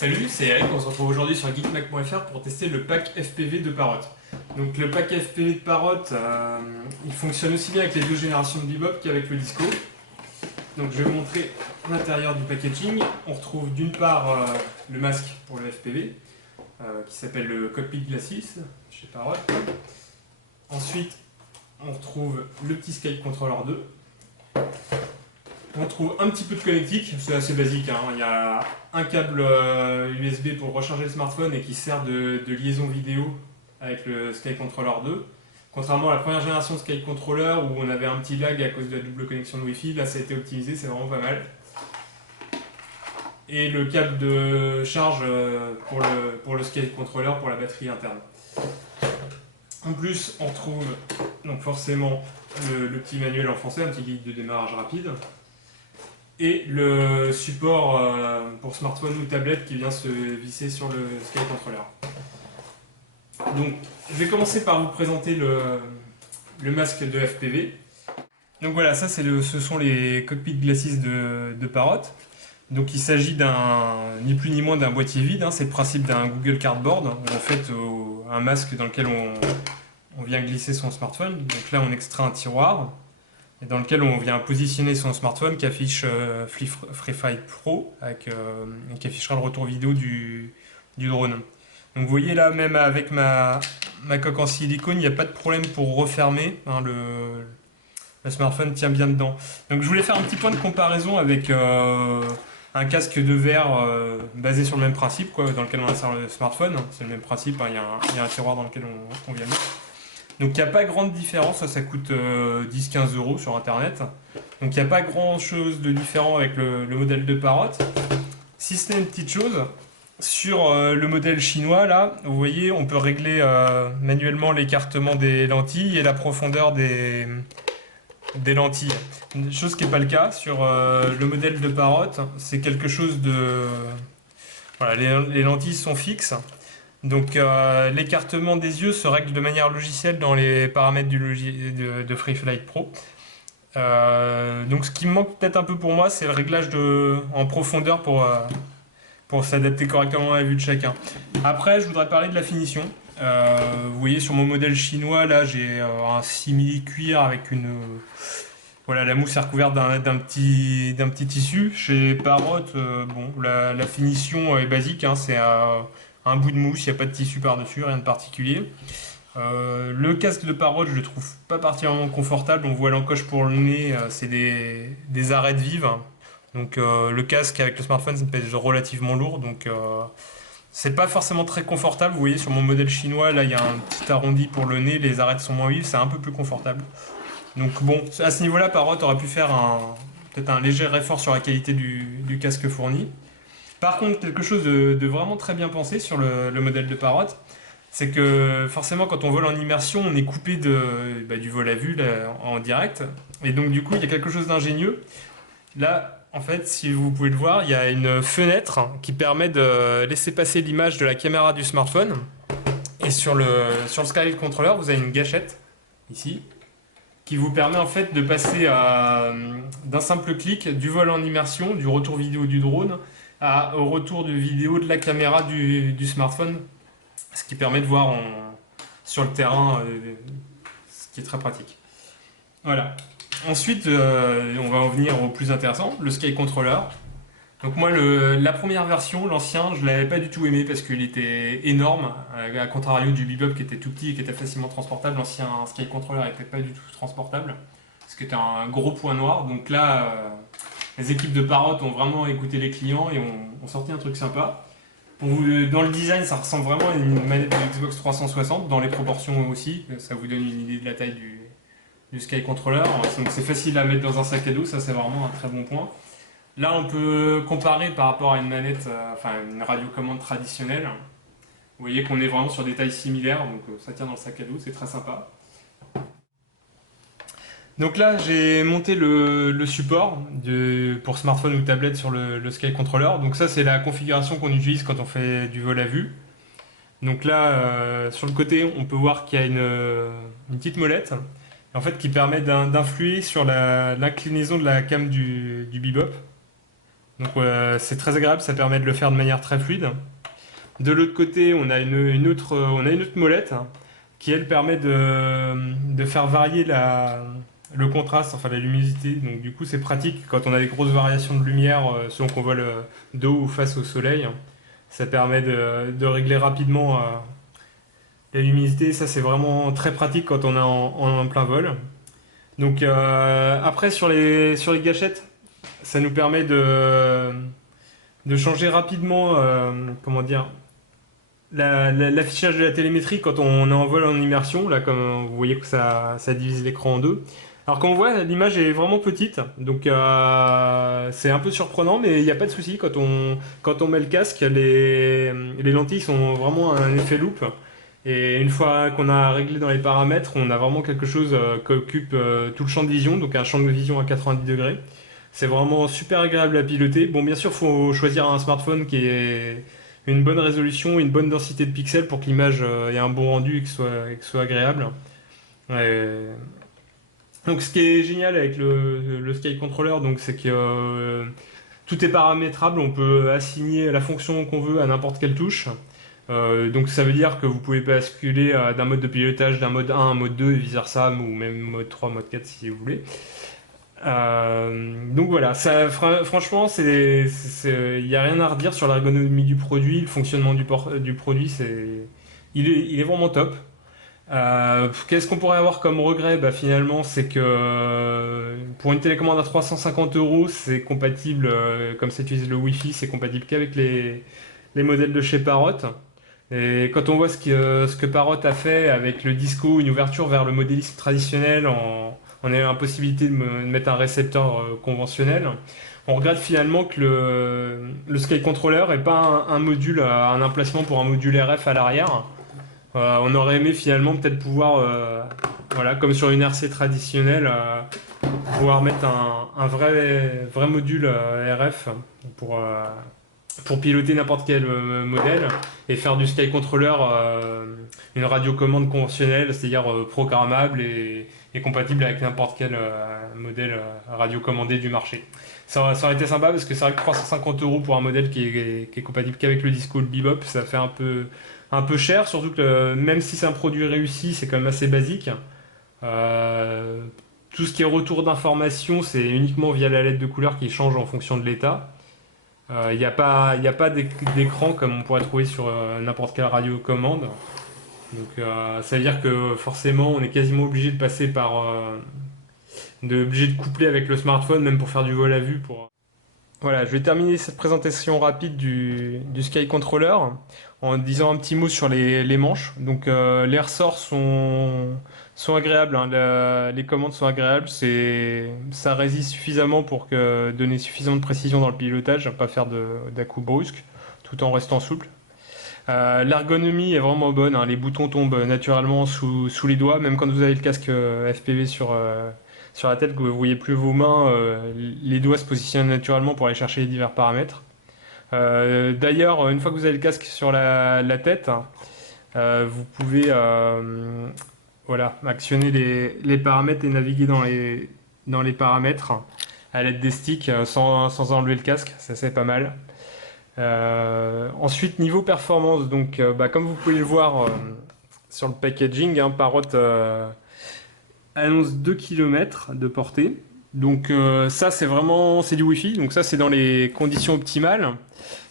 Salut, c'est Eric, on se retrouve aujourd'hui sur geekmac.fr pour tester le pack FPV de Parrot. Donc le pack FPV de Parrot, il fonctionne aussi bien avec les deux générations de Bebop qu'avec le Disco. Donc je vais vous montrer l'intérieur du packaging. On retrouve d'une part le masque pour le FPV, qui s'appelle le Cockpit Glasses chez Parrot. Ensuite, on retrouve le petit Skype Controller 2. On trouve un petit peu de connectique, c'est assez basique, hein. Il y a un câble USB pour recharger le smartphone et qui sert de liaison vidéo avec le Skype Controller 2. Contrairement à la première génération de Skype Controller où on avait un petit lag à cause de la double connexion de Wi-Fi, là ça a été optimisé, c'est vraiment pas mal. Et le câble de charge pour le Skype Controller pour la batterie interne. En plus, on retrouve donc forcément le petit manuel en français, un petit guide de démarrage rapide. Et le support pour smartphone ou tablette qui vient se visser sur le Skype Controller. Donc, je vais commencer par vous présenter le masque de FPV. Donc voilà, ça ce sont les Cockpit Glasses de Parrot. Donc il s'agit ni plus ni moins d'un boîtier vide, hein. C'est le principe d'un Google Cardboard, où en fait un masque dans lequel on vient glisser son smartphone. Donc là on extrait un tiroir, et dans lequel on vient positionner son smartphone qui affiche FreeFlight Pro, qui affichera le retour vidéo du drone. Donc vous voyez là, même avec ma coque en silicone, il n'y a pas de problème pour refermer, hein, le smartphone tient bien dedans. Donc je voulais faire un petit point de comparaison avec un casque de verre basé sur le même principe, quoi, dans lequel on insère le smartphone. C'est le même principe, hein, il y a un tiroir dans lequel on vient mettre. Donc il n'y a pas grande différence, ça coûte 10-15 € sur internet. Donc il n'y a pas grand chose de différent avec le modèle de Parrot. Si ce n'est une petite chose, sur le modèle chinois, là, vous voyez, on peut régler manuellement l'écartement des lentilles et la profondeur des lentilles. Une chose qui n'est pas le cas sur le modèle de Parrot, c'est quelque chose de... Voilà, les lentilles sont fixes. Donc l'écartement des yeux se règle de manière logicielle dans les paramètres de FreeFlight Pro. Donc ce qui me manque peut-être un peu pour moi, c'est le réglage en profondeur pour s'adapter correctement à la vue de chacun. Après, je voudrais parler de la finition. Vous voyez sur mon modèle chinois, là j'ai un simili cuir avec voilà, la mousse est recouverte d'un petit tissu. Chez Parrot, bon, la finition est basique, hein, c'est un bout de mousse, il n'y a pas de tissu par-dessus, rien de particulier. Le casque de Parrot, je le trouve pas particulièrement confortable. On voit l'encoche pour le nez, c'est des arêtes vives. Donc le casque avec le smartphone, ça pèse relativement lourd, donc c'est pas forcément très confortable. Vous voyez sur mon modèle chinois, là il y a un petit arrondi pour le nez, les arêtes sont moins vives, c'est un peu plus confortable. Donc bon, à ce niveau-là, Parrot aurait pu faire peut-être un léger effort sur la qualité du casque fourni. Par contre, quelque chose de vraiment très bien pensé sur le modèle de Parrot, c'est que forcément quand on vole en immersion, on est coupé du vol à vue là, en direct. Et donc du coup, il y a quelque chose d'ingénieux. Là, en fait, si vous pouvez le voir, il y a une fenêtre qui permet de laisser passer l'image de la caméra du smartphone. Et sur le Skype Controller, vous avez une gâchette, ici, qui vous permet en fait de passer d'un simple clic du vol en immersion, du retour vidéo du drone, au retour de vidéo de la caméra du smartphone, ce qui permet de voir sur le terrain, ce qui est très pratique. Voilà. Ensuite, on va en venir au plus intéressant, le Skype Controller. Donc moi, la première version, l'ancien, je ne l'avais pas du tout aimé parce qu'il était énorme, à contrario du Bebop qui était tout petit et qui était facilement transportable. L'ancien Skype Controller n'était pas du tout transportable, ce qui était un gros point noir. Donc là, les équipes de Parrot ont vraiment écouté les clients et ont sorti un truc sympa. Dans le design, ça ressemble vraiment à une manette de Xbox 360, dans les proportions aussi. Ça vous donne une idée de la taille du Skype Controller. Donc c'est facile à mettre dans un sac à dos, ça c'est vraiment un très bon point. Là, on peut comparer par rapport à une manette, une radiocommande traditionnelle. Vous voyez qu'on est vraiment sur des tailles similaires, donc ça tient dans le sac à dos, c'est très sympa. Donc là, j'ai monté le support pour smartphone ou tablette sur le Skype Controller. Donc ça, c'est la configuration qu'on utilise quand on fait du vol à vue. Donc là, sur le côté, on peut voir qu'il y a une petite molette, en fait, qui permet d'influer sur l'inclinaison de la cam du Bebop. Donc c'est très agréable, ça permet de le faire de manière très fluide. De l'autre côté, on a une autre molette hein, qui elle permet de faire varier le contraste, enfin la luminosité. Donc du coup c'est pratique quand on a des grosses variations de lumière selon qu'on voit le dos ou face au soleil. Ça permet de régler rapidement la luminosité. Ça c'est vraiment très pratique quand on est en plein vol. Donc après sur les gâchettes, ça nous permet de changer rapidement, comment dire, l'affichage de la télémétrie quand on est en vol en immersion. Là, comme vous voyez que ça divise l'écran en deux. Alors comme on voit, l'image est vraiment petite, donc c'est un peu surprenant, mais il n'y a pas de souci quand on met le casque, les lentilles sont vraiment un effet loupe. Et une fois qu'on a réglé dans les paramètres, on a vraiment quelque chose qui occupe tout le champ de vision, donc un champ de vision à 90 degrés. C'est vraiment super agréable à piloter. Bon, bien sûr, il faut choisir un smartphone qui ait une bonne résolution, une bonne densité de pixels pour que l'image ait un bon rendu et que ce soit agréable. Ouais. Donc, ce qui est génial avec le Sky Controller, donc, c'est que tout est paramétrable. On peut assigner la fonction qu'on veut à n'importe quelle touche. Donc, ça veut dire que vous pouvez basculer d'un mode de pilotage d'un mode 1 à un mode 2 et vice versa, ou même mode 3, mode 4 si vous voulez. Donc voilà, franchement, il n'y a rien à redire sur l'ergonomie du produit, le fonctionnement du produit, il est vraiment top. Qu'est-ce qu'on pourrait avoir comme regret? Bah, finalement, c'est que pour une télécommande à 350 euros, c'est compatible, comme ça utilise le Wi-Fi, c'est compatible qu'avec les modèles de chez Parrot. Et quand on voit ce que Parrot a fait avec le Disco, une ouverture vers le modélisme traditionnel en ayant la possibilité de mettre un récepteur conventionnel, on regrette finalement que le Sky Controller n'ait pas un module, un emplacement pour un module RF à l'arrière. On aurait aimé finalement peut-être pouvoir, voilà, comme sur une RC traditionnelle, pouvoir mettre un vrai module RF pour, euh, pour piloter n'importe quel modèle et faire du Sky Controller une radiocommande conventionnelle, c'est-à-dire programmable et compatible avec n'importe quel modèle radiocommandé du marché. Ça aurait été sympa parce que c'est vrai que 350 euros pour un modèle qui est compatible qu'avec le Disco ou le Bebop, ça fait un peu cher, surtout que même si c'est un produit réussi, c'est quand même assez basique. Euh, Tout ce qui est retour d'information, c'est uniquement via la lettre de couleur qui change en fonction de l'état. Il y a pas d'écran comme on pourrait trouver sur n'importe quelle radiocommande. Donc ça veut dire que forcément on est quasiment obligé de passer par obligé de coupler avec le smartphone même pour faire du vol à vue pour. Voilà, je vais terminer cette présentation rapide du Sky Controller en disant un petit mot sur les manches. Donc les ressorts sont agréables, hein, les commandes sont agréables, ça résiste suffisamment pour donner suffisamment de précision dans le pilotage, pas faire d'à-coups brusques, tout en restant souple. L'ergonomie est vraiment bonne, hein, les boutons tombent naturellement sous les doigts, même quand vous avez le casque FPV sur la tête, que vous ne voyez plus vos mains, les doigts se positionnent naturellement pour aller chercher les divers paramètres. D'ailleurs, une fois que vous avez le casque sur la tête, vous pouvez voilà, actionner les paramètres et naviguer dans les paramètres à l'aide des sticks sans enlever le casque, ça c'est pas mal. Ensuite, niveau performance, donc bah, comme vous pouvez le voir sur le packaging, hein, Parrot annonce 2 km de portée. Donc ça c'est du Wi-Fi, donc ça c'est dans les conditions optimales.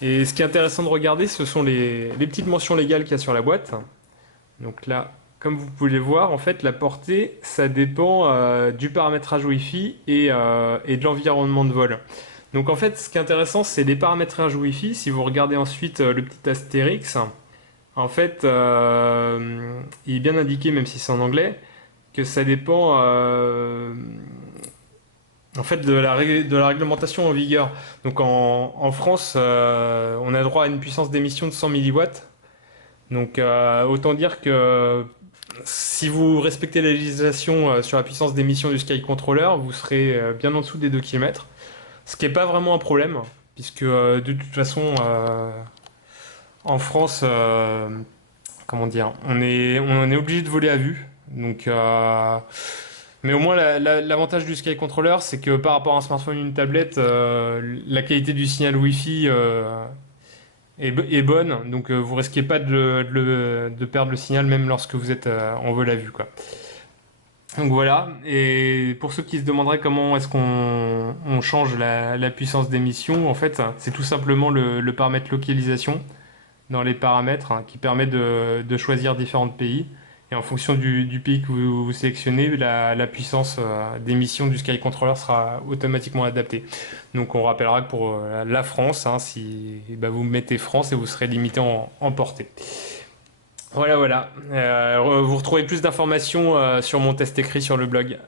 Et ce qui est intéressant de regarder, ce sont les petites mentions légales qu'il y a sur la boîte. Donc là, comme vous pouvez le voir, en fait la portée, ça dépend du paramétrage Wi-Fi et de l'environnement de vol. Donc en fait, ce qui est intéressant, c'est les paramétrages Wi-Fi. Si vous regardez ensuite le petit astérix, en fait, il est bien indiqué, même si c'est en anglais, que ça dépend en fait de la réglementation en vigueur. Donc en France, on a droit à une puissance d'émission de 100 milliwatts. Donc autant dire que si vous respectez la législation sur la puissance d'émission du Sky Controller, vous serez bien en dessous des 2 km. Ce qui n'est pas vraiment un problème, puisque de toute façon, en France, comment dire, on est obligé de voler à vue. Donc Mais au moins, l'avantage du Sky Controller, c'est que par rapport à un smartphone ou une tablette, la qualité du signal Wi-Fi est bonne, donc vous risquez pas de perdre le signal même lorsque vous êtes en vol à vue, quoi. Donc voilà, et pour ceux qui se demanderaient comment est-ce qu'on change la puissance d'émission, en fait, c'est tout simplement le paramètre localisation dans les paramètres qui permet de choisir différents pays. Et en fonction du pays que vous sélectionnez, la puissance d'émission du Sky Controller sera automatiquement adaptée. Donc on rappellera que pour la France, si bah, vous mettez France et vous serez limité en portée. Voilà, voilà. Vous retrouvez plus d'informations sur mon test écrit sur le blog.